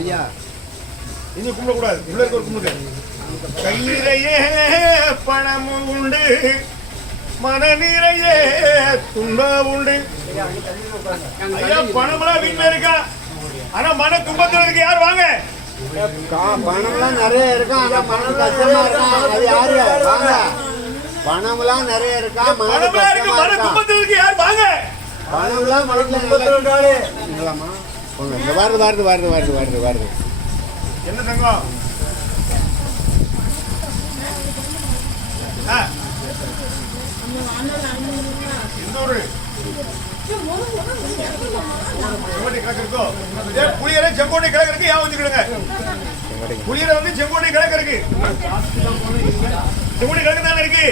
ஐயா இங்க கும்பிட கூடாது. உள்ள இருக்க ஒரு கும்பிடுங்க. கையிலேயே பணமும் உண்டு, மன நிறைய துன்பம் உண்டு. ஐயா பணம்லாம் வீட்டுல இருக்கா, ஆனா மன துன்பத்துல இருக்கு. யார் வாங்க? பணம்லாம் நிறைய இருக்கா, ஆனா மனம் கஷ்டமா இருக்கா. அது யாரு வாங்க? பணம்லாம் நிறைய இருக்கா, பணம்லாம் இருக்கு, மன துன்பத்துல இருக்கு. யார் வாங்க? பணம்லாம் மனசுல துன்பத்துல இருக்காளே. இல்லம்மா இங்க வருது. என்ன தங்கம்? புளியரை செங்கோட்டை கிழக்கு ஏன் வச்சுக்கிடுங்க? புளியரை வந்து செங்கோட்டை கிழக்கு இருக்கு, செங்கோட்டை கிழக்கு தானே இருக்கு,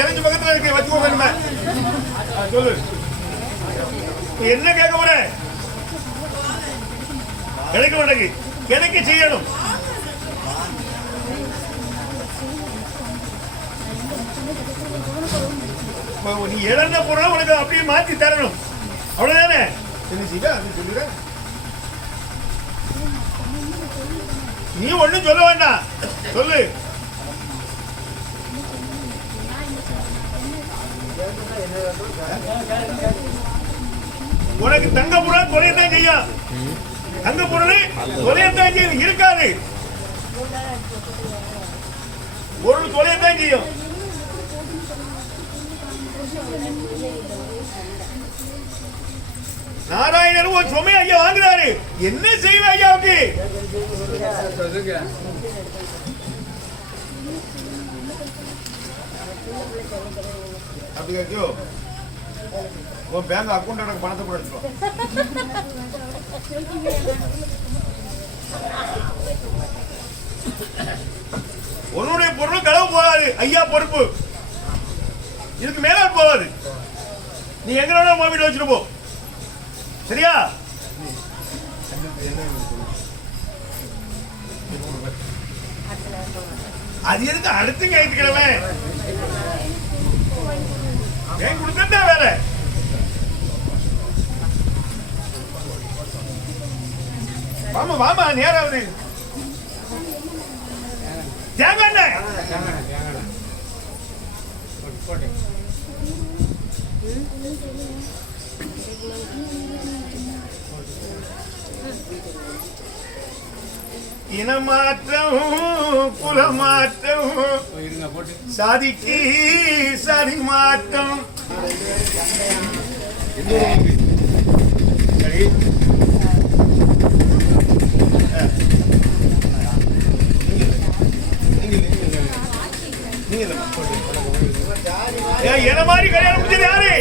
இறஞ்சி பக்கத்துல இருக்கு. வச்சுக்கோங்க. சொல்லு, என்ன கேட்க போற? கிடைக்க மாட்டேங்க, கிடைக்க செய்யணும். நீ இழந்த பொருளை உனக்கு அப்படியே மாத்தி தரணும், அவ்வளவுதானே? நீ ஒண்ணும் சொல்ல வேண்டாம், சொல்லு. உனக்கு தங்க பொருள் தொலையத்தான் செய்யும், தங்க பொருள் தொலையத்தான் செய்யும், இருக்காது. பொருள் தொலையத்தான் செய்யும். நாராயணர் ஒரு சுமை ஐயா வாங்குறாரு, என்ன செய்வ ஐயாவுக்கு? உன் பேங்க் அக்கௌண்ட் எனக்கு பணத்தை கூட எடுத்துக்கோ. உன்னுடைய பொருள் களவு போகாது, ஐயா பொறுப்பு. இதுக்கு மேல போகாது. நீ எங்களோட வீட்டுல வச்சுட்டு போ, சரியா? அது எதுக்கு அடுத்து ஞாயிற்றுக்கிழமை ஏன் கொடுத்தா வேற? வாமா நேராவது தேங்காய் இனமாற்றம் குலமாற்றம் சாதிக்கு சரி மாற்றம். என்ன மாதிரி கல்யாணம் முடிச்சது யாரு?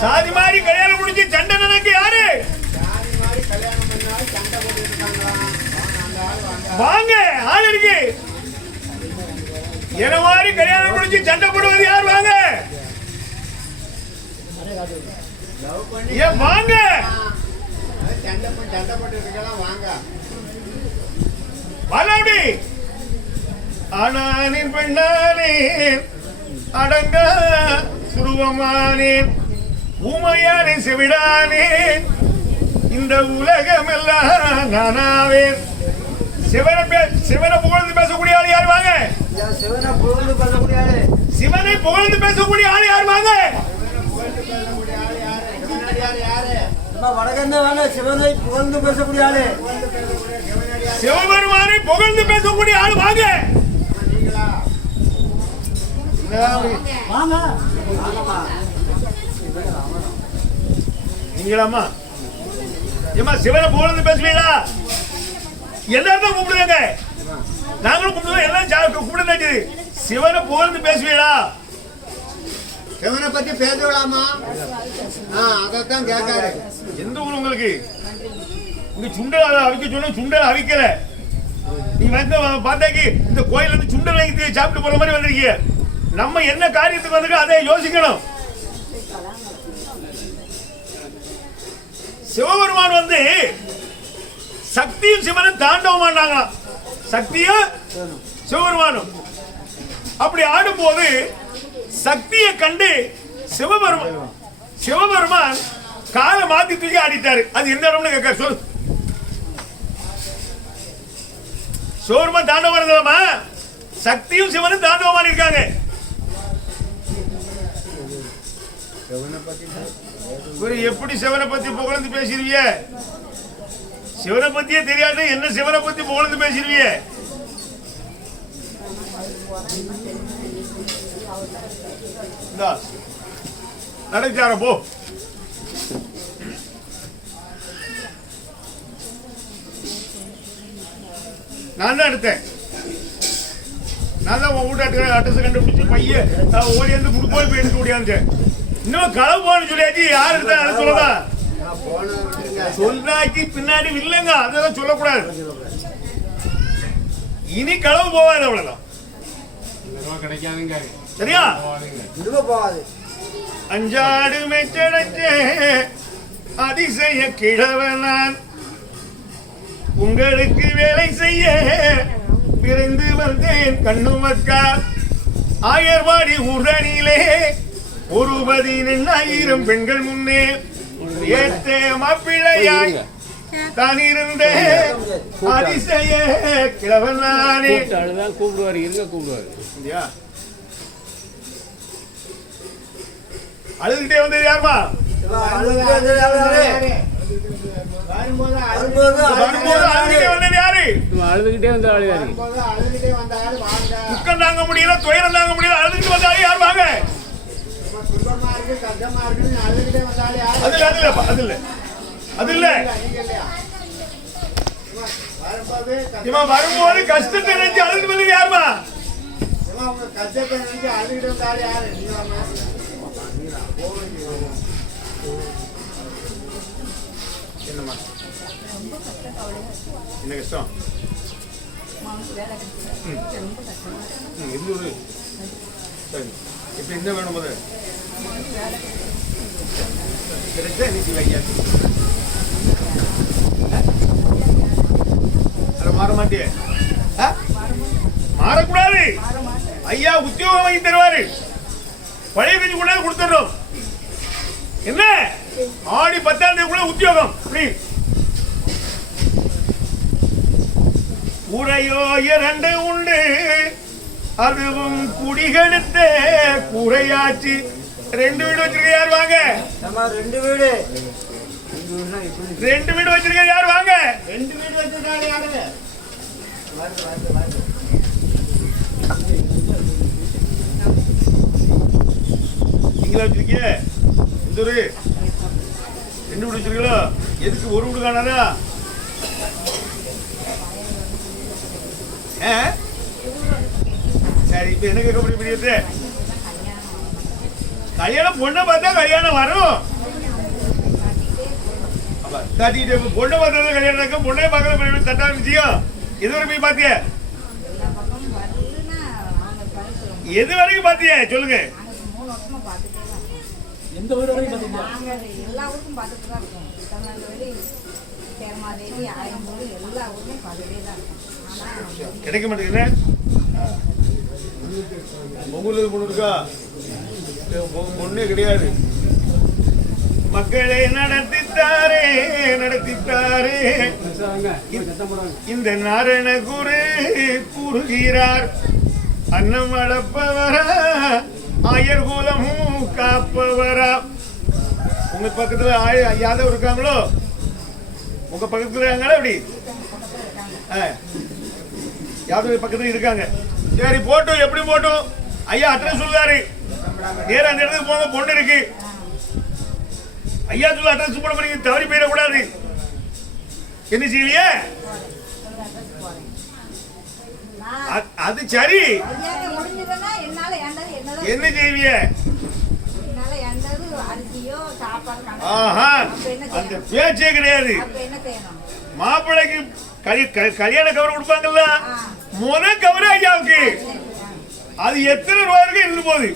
சாதி மாதிரி கல்யாணம் முடிச்சு சண்டை நினைக்க யாரு? வாங்க, ஆள் இருக்கு. என்ன மாதிரி கல்யாணம் முடிச்சு சண்டை போடுவது யார்? வாங்க, ஏன் வாங்க. வாழாடி ஆனானின் பெண்ணானே அடங்க சுருவமானேன் ஊமையானே செவிடானேன் இந்த உலகம் எல்லாம் நானாவேன். சிவனை புகழ்ந்து பேசக்கூடிய ஆள் யார்? வாங்க. சிவனை புகழ்ந்து பேசக்கூடிய ஆள் யார்? வாங்க. சிவனை புகழ்ந்து பேசக்கூடிய ஆளு, சிவபெருமானை புகழ்ந்து பேசக்கூடிய ஆள். வாங்க. நீங்களாமா ஏமா சிவனை புகழ்ந்து பேசுவீங்களா? எல்லாரும் கூப்பிடுவாங்க, நாங்களும் கூப்பிடுவோம், எல்லாம் கூப்பிடுங்க. சிவனை புகழ்ந்து பேசுவீங்களா? சிவனை பத்தி பேசலாமா? அதான் கேட்காரு. எந்த ஊர் உங்களுக்கு? இங்க சுண்டல் அவிக்க சொன்ன சுண்டல் அவிக்கல. நீ வந்து பார்த்தாக்கி இந்த கோயில் வந்து சுண்டல் வாங்கி சாப்பிட்டு போற மாதிரி வந்திருக்கீங்க. நம்ம என்ன காரியத்துக்கு வந்துட்டு அதை யோசிக்கணும். சிவபெருமான் வந்து சக்தியும் சிவனும் தாண்டவ மாட்டாங்களாம். சக்தியும் சிவபெருமானும் அப்படி ஆடும் போது சக்தியை கண்டு சிவபெருமான் காலை மாத்தி தூக்கி ஆடிட்டாரு. அது எந்த இடம்னு கேட்க சொல்லு. சோர்மா தாண்டவம் இருந்தவமா சக்தியும் சிவனும் தாண்டவமான இருக்காங்க. எப்படி சிவனை பத்தி புகழ்ந்து பேசிருவிய? சிவனை பத்தியே தெரியாது, என்ன சிவனை பத்தி புகழ்ந்து பேசிருவிய? நடச்சார போ. நான் தான் எடுத்தேன். நான் தான் உன் வீட்டு அட்ரஸ் கண்டுபிடிச்சு பையன் ஓடி வந்து முடுப்போய் போய் எடுக்க முடியாது. இன்னும் களவு போன்னு சொல்லியாச்சு. யார் எடுத்தா அதை சொல்லதான் சொல்றாக்கி பின்னாடி இல்லைங்க. அதெல்லாம் சொல்லக்கூடாது. இனி களவு போவாது. அவ்வளவுதான். சரியா? போகாது. அஞ்சாடு மெச்சடச்சே அதிசய கிழவனான் உங்களுக்கு வேலை செய்ய விரைந்து வந்தேன் கண்ணுமக்கா. ஆயர்வாடி உடனிலே ஒரு 10,000 பெண்கள் முன்னே ஏத்தே மாப்பிள்ளையாய் தான் இருந்த அதிசய கிழவனானே. கூப்பிடுவாரு, இருங்க கூப்பிடுவாரு. அழுதுகிட்டே வந்தது யாருமா? அழுதுகிட்டே வந்தாரு. துக்கம் தாங்க முடியல, துயரம் தாங்க முடியல, அழுதுகிட்டு வந்தாலே யார் வாங்க? அது இல்ல வரும்போது கஷ்டத்தை நினைச்சு அழுதுட்டு வந்தது யாருமா? கஷ்டத்தை நினைச்சு அழுதுகிட்டு வந்தாலே யாரு? என்னம்மா என்ன கஷ்டம்? சரி, இப்ப என்ன வேணும்? போது கிடைச்சா இன்னைக்கு வையா மாற மாட்டியே. மாறக்கூடாது. ஐயா உத்தியோகம் வாங்கி தருவாரு. பழைய கஞ்சி கூட கொடுத்துடுறோம். என்ன ஆடி 10ஆம் தேதிக்குள்ள உத்தியோகம். உரையோ 2 உண்டு, அதுவும் குடிகெடுத்த குறையாச்சு. 2 வீடு வச்சிருக்க யார் வாங்க? 2 வீடு. 2 வீடு வச்சிருக்க யார் வாங்க? 2 வீடு வச்சிருக்காங்க யாருங்க? நீங்களா வச்சிருக்கீங்க? எந்த ஊரு? 2 வீடு வச்சிருக்கீங்களா? எதுக்கு ஒரு வீடு காணாதா? சரி, இப்ப என்ன கேட்க முடியும்? கல்யாணம் பொண்ணை பார்த்தா கல்யாணம் வரும். பொண்ணை பார்த்தா கல்யாணம். பொண்ணை பார்க்கல தட்டா விஷயம். எது வரைக்கும் போய் பாத்திய? எது வரைக்கும் பாத்திய சொல்லுங்க. எந்த ஊர் வரைக்கும் பாத்தீங்க? எல்லா ஊருக்கும் பார்த்துட்டு தான் இருக்கோம். தமிழ்நாடு கேரமாதேவி ஆயம்பூர் எல்லா ஊருக்கும் பார்த்துட்டே தான் இருக்கோம். கிடைக்க மாட்டேங்குது. பொங்கலுக்கு பொண்ணு இருக்கா? பொண்ணே கிடையாது. மக்களை நடத்தித்தாரே நடத்தித்தாரே இந்த நாரண குரு கூறுகிறார். அன்னம் வளர்ப்பவரா ஆயர் குலமும் காப்பவரா. உங்க பக்கத்துல யாதவ் இருக்காங்களோ? உங்க பக்கத்துல இருக்காங்களா? அப்படி யாதவ் பக்கத்துல இருக்காங்க. சரி, போட்டோம். எப்படி போட்டோம்? ஐயா அட்ரஸ் சொல்றாரு. நேரம் அந்த இடத்துக்கு போங்க. பொண்ணு இருக்கு. ஐயா சொல்ல அட்ரஸ் போட போறீங்க. தவறி போயிடக்கூடாது. என்ன செய்யலையே? அது சரி. என்ன செய்விய? அந்த பேச்சே கிடையாது. மாப்பிள்ளைக்கு கல்யாண கவர் கொடுப்பாங்கல்ல, முதல் கவர் ஐயாவுக்கு. அது எத்தனை ரூபாய் இருக்கு இருந்து போகுது.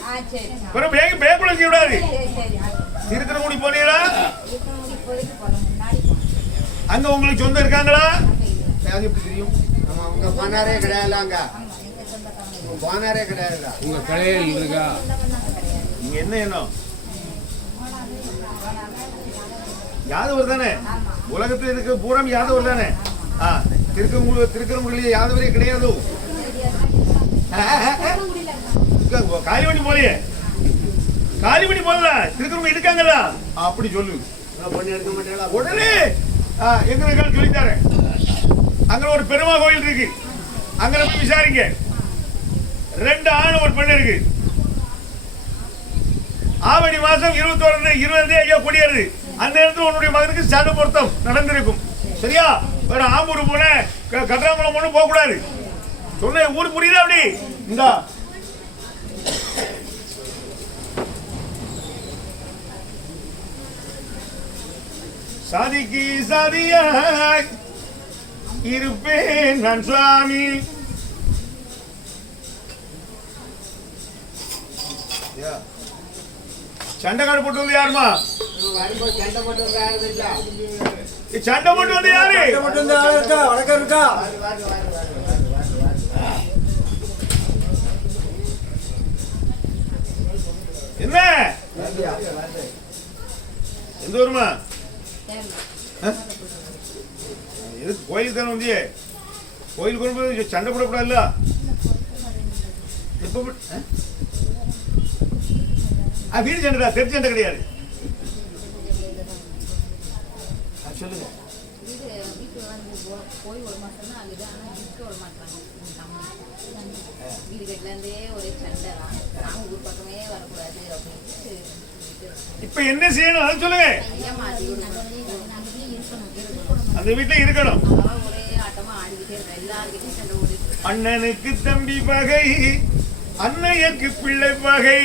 பேக்குள்ள செய்ய விடாது. திருத்தணி போனீங்களா? அங்க உங்களுக்கு சொந்தம் இருக்காங்களா? அது எப்படி தெரியும்? உங்க போனாரே கிடையாது. அங்க போனாரே கிடையாது. உங்க கடையில் இருக்கா? நீங்க என்ன எண்ணம்? யாதவர் தானே ஆமா. உலகத்துல இருக்க பூரம் யாதவர் தானே திருக்கரங்குடியில யாதவரே கிடையாது காலிவண்டி போலையே காலிவண்டி போல திருக்கரங்குடி இருக்காங்கல்ல அப்படி சொல்லு பொண்ணு எடுக்க மாட்டேங்களா? உடனே எங்க சொல்லித்தாரு அங்க ஒரு பெருமா கோயில் இருக்கு அங்க போய் விசாரிங்க 2 ஆண் ஒரு பெண்ணு இருக்கு ஆவணி மாசம் 21 ஐயா கொடியேறுது அந்த இடத்துல உன்னுடைய மகனுக்கு சண்டை பொருத்தம் நடந்திருக்கும் சரியா வேற ஆம்பூர் போன கட்டாங்குளம் ஒண்ணு போக கூடாது சொன்ன ஊர் புரியுதா அப்படி இந்த சாதிக்கு சாதியாய் இருப்பேன் நான் சுவாமி சண்டைக்காடு போட்டு வந்து யாருமா வரும்போது சண்டை போட்டு வந்து யாரு வீட்டுல? சண்டை போட்டு வந்து யாரு வணக்கம் இருக்கா? என்ன எந்த ஊருமா எதுக்கு கோயிலுக்கு தானே வந்தியே கோயிலுக்கு வரும்போது சண்டை போடக்கூடாதுல்ல எப்ப வீடு சண்டை தான் தெரு சண்டை கிடையாது சொல்லுங்க வீட்டு வந்து போய் ஒரு மாசம் தான் ஆகுது ஆனால் வீட்டுக்கு வர மாட்டாங்க வீடு கட்டிலேருந்தே ஒரே சண்டை தான் நாங்கள் ஊர் பக்கமே வரக்கூடாது அப்படின்ட்டு இப்ப என்ன செய்யணும் அது சொல்லுங்க அந்த வீட்டுல இருக்கணும் ஒரே ஆட்டமா ஆடிக்கிட்டே இருக்கேன் எல்லாருக்கிட்டையும் சண்டை ஓடிட்டு அண்ணனுக்கு தம்பி பகை அன்னையருக்கு பிள்ளை பகை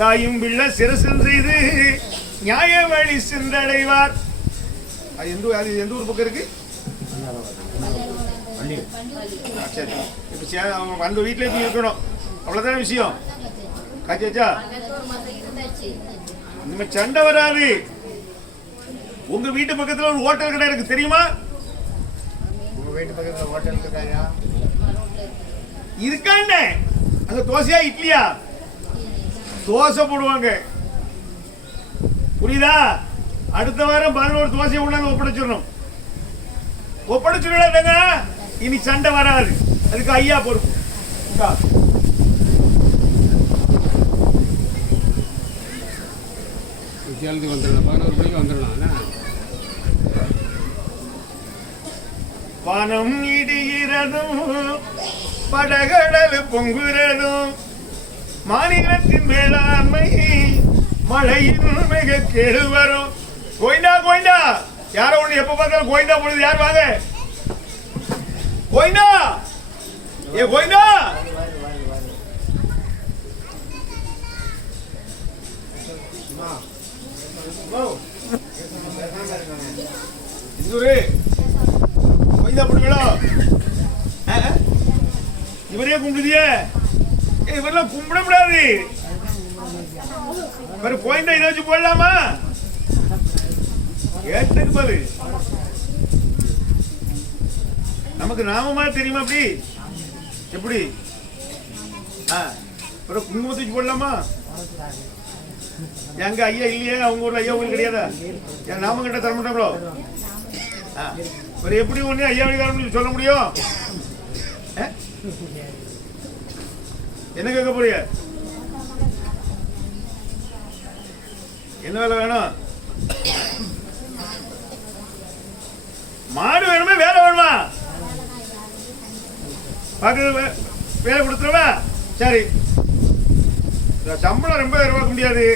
தாயும் பிள்ளை சிரசம் செய்து நியாய வழி சென்றடைவார் அது எந்த ஊர் பக்கம் இருக்கு சரி இப்ப அந்த வீட்டுல இப்ப இருக்கணும் அவ்வளவுதான விஷயம் காய்ச்சா இனிமே சண்டை வராது உங்க வீட்டு பக்கத்துல ஒரு ஹோட்டல் கடை இருக்கு தெரியுமா உங்க வீட்டு பக்கத்துல ஹோட்டல் இருக்காயா? இருக்காண்டே அங்க தோசையா இட்லியா தோசை போடுவாங்க புரியுதா அடுத்த வாரம் 11 தோசையை கொண்டாந்து ஒப்படைச்சிடலாங்க இனி சண்டை வராது அதுக்கு ஐயா பொறுப்பு வித்தியாலத்துக்கு வந்துடலாம் 11 மணிக்கு வந்துடலாம் வானம் இடிகிறதும் படகடல் பொங்குறதும் மாநிலத்தின் மேலாண்மை மழையின் மிக கெடு வரும் கோயிண்டா யாரோ ஒண்ணு எப்ப பார்த்தாலும் கோயிண்டா பொழுது யார் வாங்க கோயிண்டா ஏ கோயிண்டா இந்தூரு கோயிண்டா போடுங்களோ இவரே கும்பிடுதியே இவரெல்லாம் கும்பிட முடியாது வேற கோயிண்டா ஏதாச்சும் போடலாமா கேட்டது பாரு நமக்கு நாமமா தெரியுமா அப்படி எப்படி குங்குமம் தூக்கி போடலாமா எங்க ஐயா இல்லையே அவங்க ஊர்ல ஐயா உங்களுக்கு கிடையாதா என் நாம கிட்ட தர மாட்டாங்களோ ஒரு எப்படி ஒண்ணு ஐயா வழிகாரம் சொல்ல முடியும் என்ன கேட்க போறீங்க என்ன வேலை வேணும் மாடு வேணுமே வேலை வேணுமா பார்க்க வேலை கொடுத்துருவா சரி சம்பளம் ரொம்ப எதிர்பார்க்க முடியாது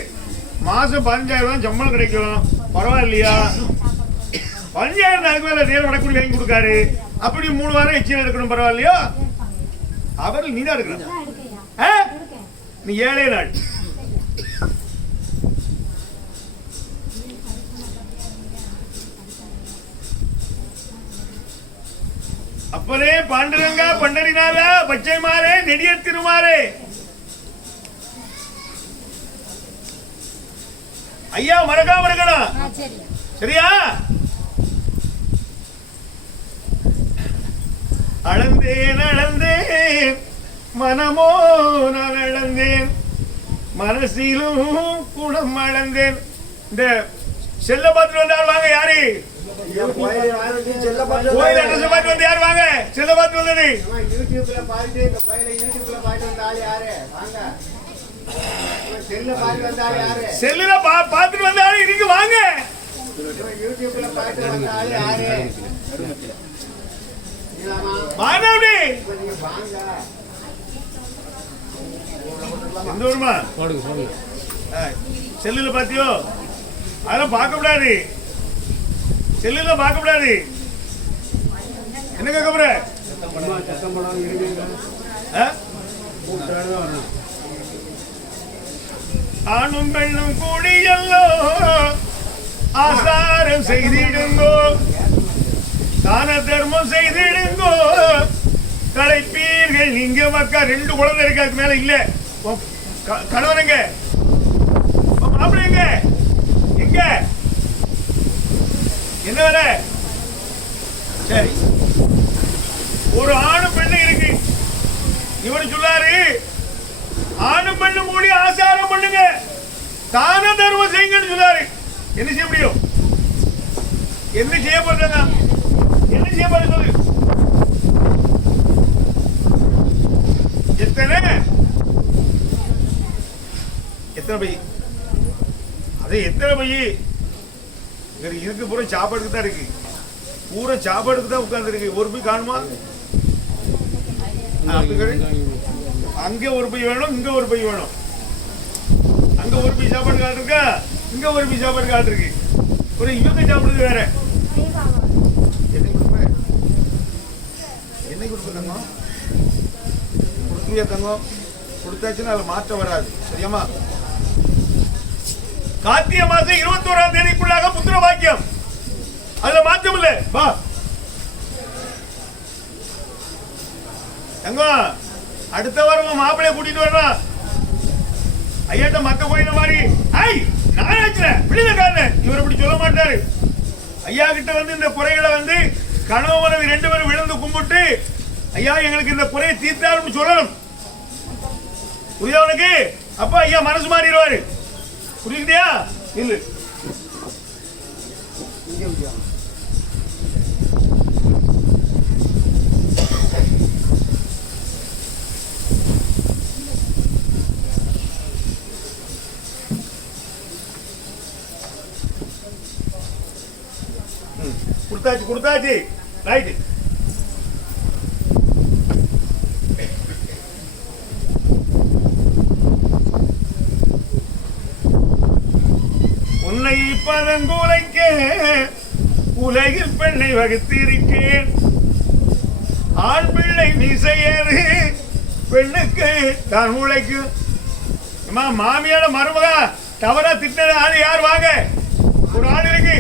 மாசம் 15,000 சம்பளம் கிடைக்கும் பரவாயில்லையா 15,000 அதுக்கு மேல நேரம் வடக்குடி வாங்கி கொடுக்காரு அப்படி 3 வாரம் எச்சில் எடுக்கணும் பரவாயில்லையோ அவர் நீ தான் எடுக்கணும் நீ 7 நாள் அப்பனே பாண்டுரங்கா பண்டரிநாதா பச்சை மாறே நெடிய திருமாறே ஐயா மறக்காம இருக்கணும் சரியா அளந்தேன் மனமோ நான் அளந்தேன் மனசிலும் குணம் அளந்தேன் இந்த செல்ல பார்த்துட்டு வந்தால் வாங்க. யாரு கோயில் அட்ரஸ் பார்த்து வந்து யார் வாங்க? செல்ல பார்த்து வந்தது யூடியூப்ல பார்த்து இந்த கோயிலை யூடியூப்ல பார்த்து வந்தாலும் யாரு வாங்க. செல்ல பார்த்து வந்தாலும் யாரு? செல்லுல பார்த்துட்டு வந்தாலும் இன்னைக்கு வாங்க. யூடியூப்ல பார்த்து வந்தாலும் யாரு? வாங்க அப்படி வாங்க. எந்த ஊருமா? போடுங்க போடுங்க. செல்லுல பாத்தியோ? அதெல்லாம் பார்க்க கூடாது. செல்லுல பார்க்க கூடாது. என்ன கேட்க போற? சத்தம் போடாம இருவீங்க. கூப்பிட்டாலும் வரணும். ஆணும் பெண்ணும் கூடியல்லோ ஆசாரம் செய்திடுங்கோ, தான தர்மம் செய்திடுங்கோ, களைப்பீர்கள் நீங்க மக்கா. 2 குழந்தை இருக்கு, அதுக்கு மேல இல்ல. கணவனுங்க மாப்பிள்ளைங்க எங்க? என்ன வேலை? சரி, ஒரு ஆணு பெண்ணு இருக்கு. இவரு சொல்லாரு ஆணும் பெண்ணும் கூடி ஆசாரம் பண்ணுங்க, தான தர்மம் செய்யுங்கன்னு சொல்லாரு. என்ன செய்ய முடியும்? என்ன செய்யப்படுறாங்க? என்ன செய்யப்பட சொல்லு? எத்தனை பை? அது எத்தனை பை இருக்கு? பூரா சாப்பாடுக்கு தான் இருக்கு. பூரா சாப்பாடுக்கு தான் உட்கார்ந்து இருக்கு. ஒரு பை காணுமா? அங்க ஒரு பை வேணும், இங்க ஒரு பை வேணும். அங்க ஒரு பை சாப்பாடு காட்டு இருக்கா, இங்க ஒரு பை சாப்பாடு காட்டு இருக்கு. ஒரு இவங்க சாப்பிடுறது வேற. என்ன கொடுப்பேன்? என்ன கொடுப்பேன்? கொடுத்துருவியா தங்கம்? கொடுத்தாச்சுன்னா அதுல மாற்றம் வராது. சரியாமா? கார்த்திகை மாசம் 21ஆம் தேதிக்குள்ளாக புத்திர வாக்கியம், அதுல மாற்றம் இல்லை. வா தங்கம், அடுத்த வாரம் மாப்பிள்ளைய கூட்டிட்டு வரலாம். ஐயாட்ட மத்த கோயில மாதிரி இவர் இப்படி சொல்ல மாட்டாரு. ஐயா கிட்ட வந்து இந்த குறைகளை வந்து கணவன் மனைவி 2 பேரும் விழுந்து கும்பிட்டு ஐயா எங்களுக்கு இந்த குறையை தீர்த்தாருன்னு சொல்லணும். புரியுதா உனக்கு? அப்ப ஐயா மனசு மாறிடுவாரு. புரியுதியா? இல்ல கொடுத்தாச்சு. ரைட். உன்னை பதங்குலைக்க உலகில் பெண்ணை வகுத்திருக்கேன். ஆண் பிள்ளை மீசையேறு பெண்ணுக்கு தான் உழைக்கும். மாமியோட மருமகா தவறா திட்ட ஆள் யார்? வாங்க. ஒரு ஆள் இருக்கு.